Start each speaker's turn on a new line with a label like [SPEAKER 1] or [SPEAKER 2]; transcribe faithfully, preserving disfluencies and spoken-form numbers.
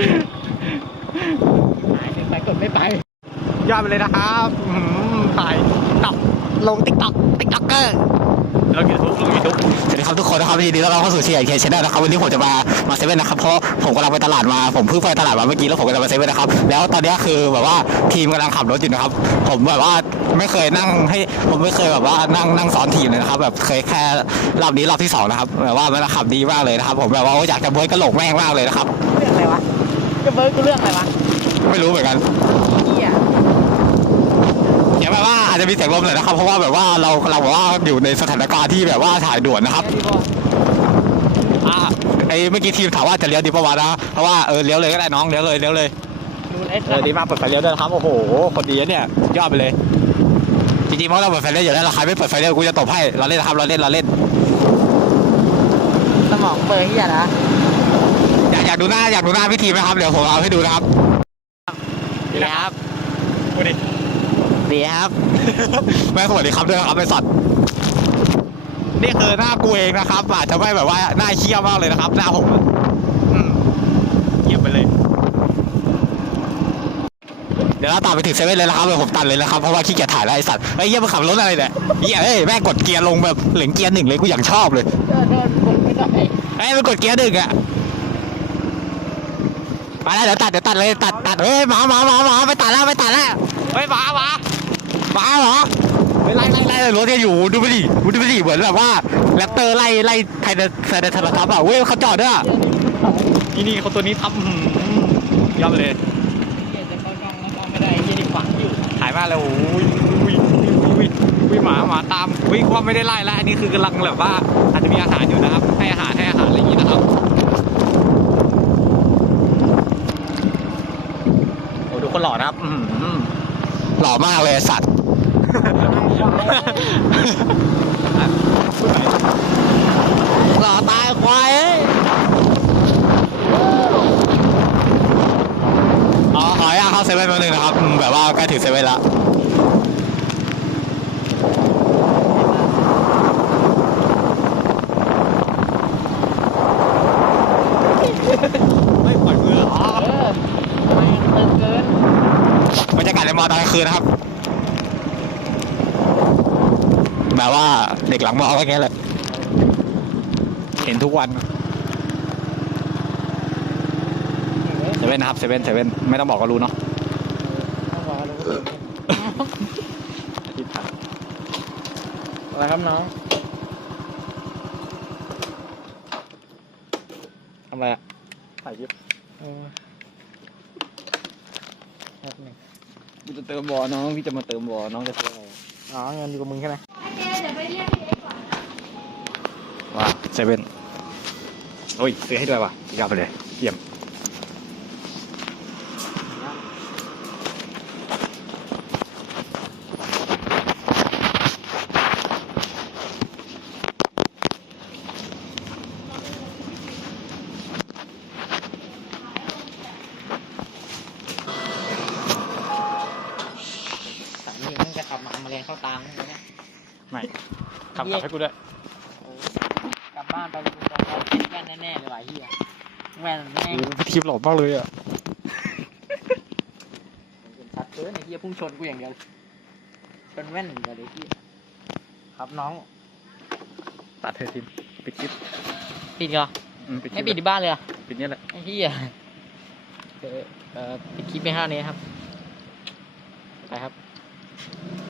[SPEAKER 1] หายไปกดไม่ไป
[SPEAKER 2] ยอดไปเลยนะครับถ่ายตับลงติ๊กต็อกติ๊กต็อกเกอร์ลงยูทูบลงยูทูบสวัสดีครับทุกคนนะครับยินดีต้อนรับเข้าสู่เชียร์เคชแนลนะครับวันนี้ผมจะมามาเซเว่นนะครับเพราะผมกำลังไปตลาดมาผมเพิ่งไปตลาดมาเมื่อกี้แล้วผมก็จะมาเซเว่นนะครับแล้วตอนนี้คือแบบว่าทีมกำลังขับรถอยู่นะครับผมแบบว่าไม่เคยนั่งให้ผมไม่เคยแบบว่านั่งนั่งซ้อนทีมเลยนะครับแบบเคยแค่รอบนี้รอบที่สองนะครับแบบว่ามันขับดีมากเลยนะครับผมแบบว่าอยากจะเบิร์ดกระโหลกแม่งมากเลยนะครับ
[SPEAKER 1] เรื่องอะไรวะจะเบิร์ดกูเรื่องอะไรวะ
[SPEAKER 2] ไม่รู้เหมือนกัน
[SPEAKER 1] เฮีย
[SPEAKER 2] เดี๋ยวแบบว่าอาจจะมีเสียงลมเลยนะครับเพราะว่าแบบว่าเราเราแบบว่าอยู่ในสถานการณ์ที่แบบว่าถ่ายด่วนนะครับอ่าไอเมื่อกี้ทีมถามว่าจะเลี้ยวดีป่าวะนะเพราะว่าเออเลี้ยวเลยก็ได้น้องเลี้ยวเลยเลี้ยวเลยเออดีมากเปิดไฟเลี้ยวด้วยครับโอ้โหคนดีเนี่ยยอดไปเลยจริงๆเพราะเราเปิดไฟเลี้ยวอยู่แล้วเราใครไม่เปิดไฟเลี้ยวกูจะตบให้เราเล่นนะครับเราเล่นเราเล่น
[SPEAKER 1] สมองเบอร์เฮียนะ
[SPEAKER 2] อยากอยากดูหน้าอยากดูหน้าพี่ทีมไหมครับเดี๋ยวผมเอาให้ดูนะครับ
[SPEAKER 1] ดีครับ
[SPEAKER 2] ดูดิ
[SPEAKER 1] ดีครับ
[SPEAKER 2] แม่สวัสดีครับด้วยครับไอ้สัตว์นี่คือหน้ากูเองนะครับอาจจะไม่แบบว่าหน้าเขี้ยวมากเลยนะครับหน้าผมเยี่ยมไปเลยเดี๋ยวเราตามไปถึงเซเว่นเลยนะครับเดี๋ยวผมตัดเลยนะครับเพราะว่าขี้เกียจถ่ายแล้วไอ้สัตว์ไอ้เยี่ยมขับรถอะไรเนี่ยเยี่ยเอ้ยแม่กดเกียร์ลงแบบเหลืองเกียร์หนึ่งเลยกูอย่างชอบเลยไอ้มันกดเกียร์หนึ่งอะมาแล้วเดี๋ยวตัดเดี๋ยวตัดเลยตัดตัดเฮ้ยหมาหมาหมาหมาไปตัดแล้วไปตัดแล้วเฮ้ยหมาหมาหมาเหรอไล่ไล่ไล่รถเนี่ยอยู่ดูไปดิดูไปดิเหมือนแบบว่าแรปเตอร์ไล่ไล่ไทยไทยในธรรมทัพอ่ะเว้ยเขาจอดด้วยนี่นี่เขาตัวนี้ทำยอดเลย
[SPEAKER 1] เฮียจะเข้าช่องแล้วก็ไม่ได้เฮียที่ฝังอยู่
[SPEAKER 2] ถ่ายมาแล้วโอ้ยอุ้ยอุ้ยอุ้ยหมาหมาตามวิ่งว่าไม่ได้ไล่แล้วอันนี้คือกำลังแบบว่าอาจจะมีอาหารอยู่นะครับให้อาหารให้อาหารอะไรอย่างนี้นะครับดูคนหล่อนะครับหล่อมากเลยสัตว์หล่อตายควายอ๋อขออนุญาตเข้าเซเว่นแป๊บนึงนะครับแบบว่าใกล้ถึงเซเว่นแล้วไม่ปล่อยมืออ๋อ
[SPEAKER 1] เออทำไมตึงเกิน
[SPEAKER 2] บรรยากาศในมอตอนกลางคืนนะครับแบบว่าเด็กหลังมอก็แค่แหละเห็นทุกวันเซเว่นนะครับเซเว่นเซเว่นไม่ต้องบอกก็รู้เนาะ
[SPEAKER 1] ต้องบอกรู้อะไรครับน้อง
[SPEAKER 2] ทำอะไรอ่ะถ่ายคลิปพี่จะเติมบอน้องพี่จะมาเติมบอน้องจะซื้ออะไร
[SPEAKER 1] อ๋อเงินอยู่กับมึงใช่ไหม
[SPEAKER 2] ว้าเซเว่นโอ้ยซื้อให้ด้วยว่ะยาวไปเลยเยี่ยม
[SPEAKER 1] นี่มึงจะขับมามาเรียนเข้าตามมึงเนี่ย
[SPEAKER 2] ไม่ขับขับให้กูด้วย
[SPEAKER 1] กลับบ้านไปกูจะเอาแว่นแน่ๆเลยว่ะเฮียแว่นแม่ง
[SPEAKER 2] พี่ทีมหล่อมากเลยอ่ะ
[SPEAKER 1] ชัดเกินไอ้เฮียพุ่งชนกูอย่างเดียวชนแว่นอย่างเดียวเลยเฮียครับน้อง
[SPEAKER 2] ตัดเธอทีมปิดคลิป
[SPEAKER 1] ปิดเหรอไม่ปิดที่บ้านเลยอ่ะ
[SPEAKER 2] ปิดเนี่ยแหละ
[SPEAKER 1] ไอ้เฮียเออปิดคลิปไปห้านี้ครับไปครับ